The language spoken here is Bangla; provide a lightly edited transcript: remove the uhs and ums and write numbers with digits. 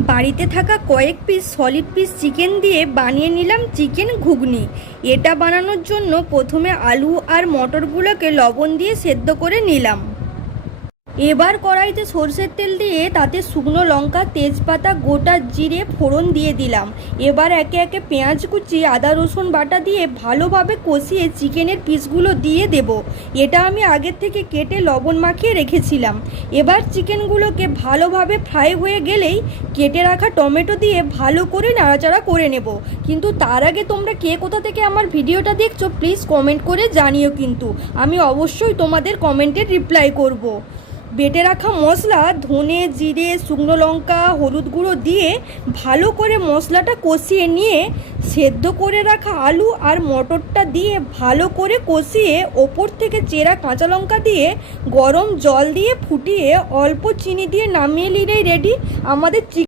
বাড়িতে থাকা কয়েক পিস সলিড পিস চিকেন দিয়ে বানিয়ে নিলাম চিকেন ঘুগনি। এটা বানানোর জন্য প্রথমে আলু আর মটরগুলোকে লবণ দিয়ে সেদ্ধ করে নিলাম। এবার কড়াইতে সরষের তেল দিয়ে তাতে শুকনো লঙ্কা, তেজপাতা, গোটা জিরে ফোড়ন দিয়ে দিলাম। এবার একে একে পেঁয়াজ কুচি, আদা রসুন বাটা দিয়ে ভালোভাবে কষিয়ে চিকেনের পিসগুলো দিয়ে দেব। এটা আমি আগের থেকে কেটে লবণ মাখিয়ে রেখেছিলাম। এবার চিকেনগুলোকে ভালোভাবে ফ্রাই হয়ে গেলেই কেটে রাখা টমেটো দিয়ে ভালো করে নাড়াচাড়া করে নেব। কিন্তু তার আগে তোমরা কে কোথা থেকে আমার ভিডিওটা দেখছো প্লিজ কমেন্ট করে জানিও, কিন্তু আমি অবশ্যই তোমাদের কমেন্টের রিপ্লাই করব। বেটে রাখা মশলা ধনে, জিরে, শুকনো লঙ্কা, হলুদ গুঁড়ো দিয়ে ভালো করে মশলাটা কষিয়ে নিয়ে সেদ্ধ করে রাখা আলু আর মটরটা দিয়ে ভালো করে কষিয়ে ওপর থেকে চেরা কাঁচা লঙ্কা দিয়ে গরম জল দিয়ে ফুটিয়ে অল্প চিনি দিয়ে নামিয়ে নিলেই রেডি আমাদের চিকেন।